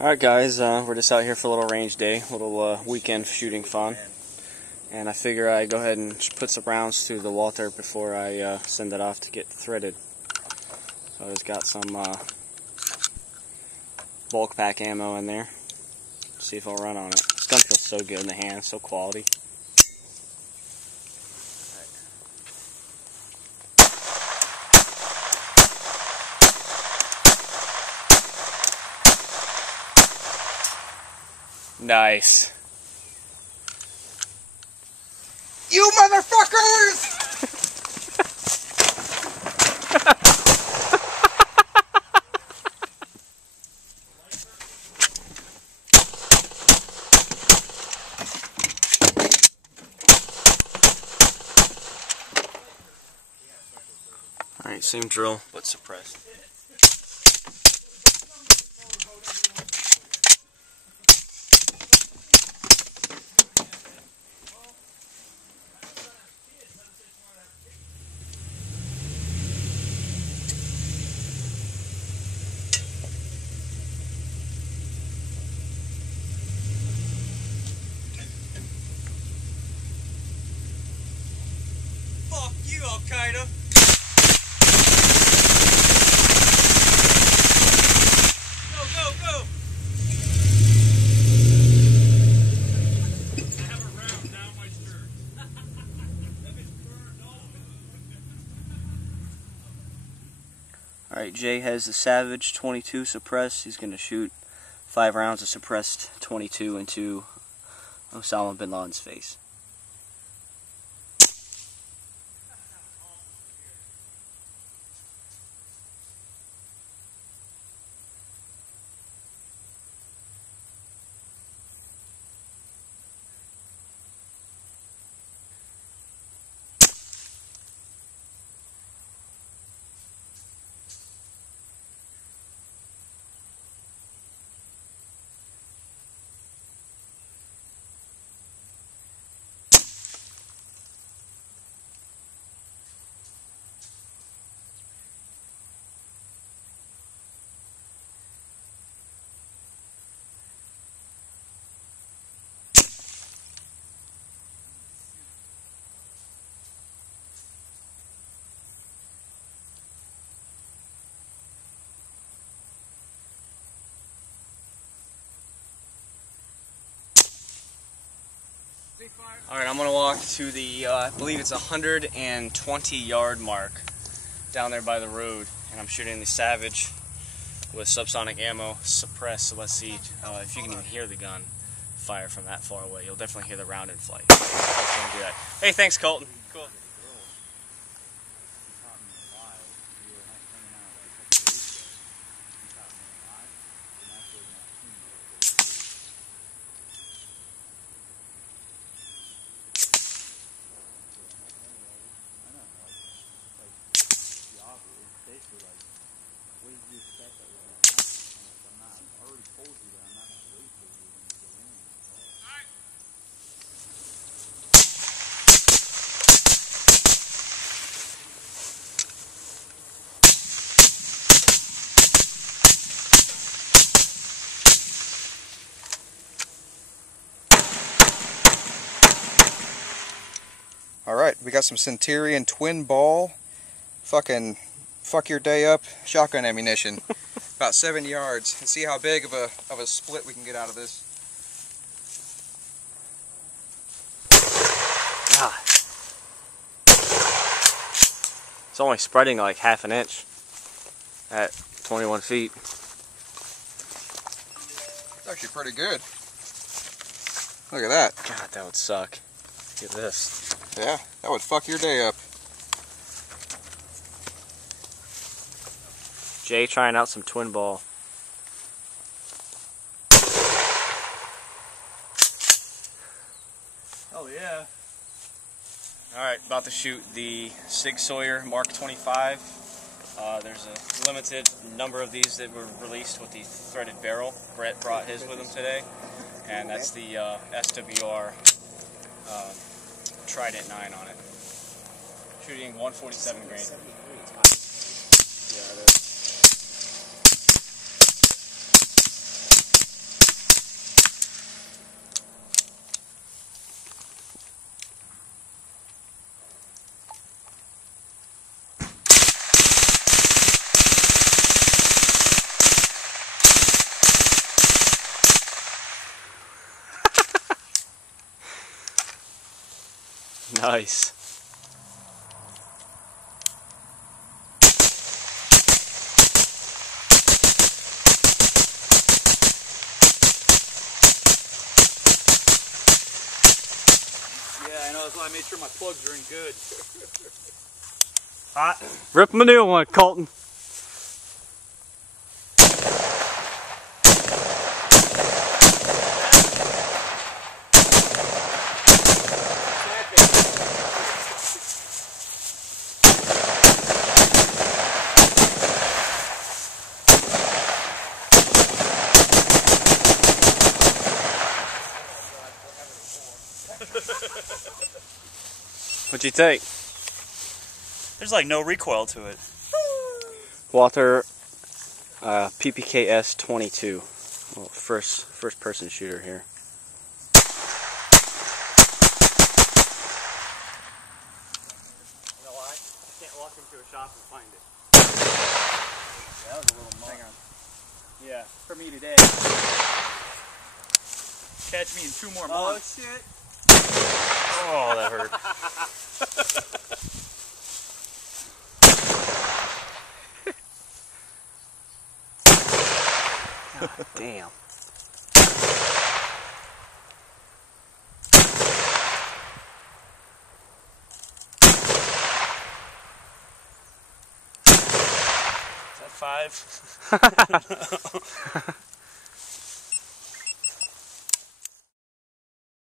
Alright guys, we're just out here for a little range day, a little weekend shooting fun. And I figure I'd go ahead and put some rounds through the Walther before I send it off to get threaded. So I just got some bulk pack ammo in there. See if I'll run on it. This gun feels so good in the hand, so quality. Nice. You motherfuckers! Alright, same drill, but suppressed. Fuck you, Al-Qaeda! Go, go, go! I have a round down my shirt. That bitch burned off. Alright, Jay has the Savage 22 suppressed. He's going to shoot 5 rounds of suppressed 22 into Osama bin Laden's face. Alright, I'm going to walk to the, I believe it's 120-yard mark down there by the road, and I'm shooting the Savage with subsonic ammo suppressed, so let's see if you can even hear the gun fire from that far away. You'll definitely hear the round in flight. Let's go and do that. Hey, thanks Colton. Cool. Alright, we got some Centurion twin ball, fucking fuck your day up shotgun ammunition. About 7 yards. And see how big of a split we can get out of this. God. It's only spreading like half an inch at 21 feet. It's actually pretty good. Look at that. God, that would suck. Look at this. Yeah, that would fuck your day up. Jay trying out some twin ball. Oh yeah. Alright, about to shoot the Sig Sauer Mark 25. There's a limited number of these that were released with the threaded barrel. Brett brought his with him today. And that's the SWR Trident 9 on it. Shooting 147 grain. Yeah, it is. Nice. Yeah, I know, that's why I made sure my plugs are in good. Hot. Rip him a new one, Colton. What'd you take? There's like no recoil to it. Walther PPKS 22. Well, first person shooter here. You know why? I can't walk into a shop and find it. That was a little much. Hang on. Yeah, for me today. Catch me in 2 more Oh months. shit. Oh, that hurt. God damn. Is that 5?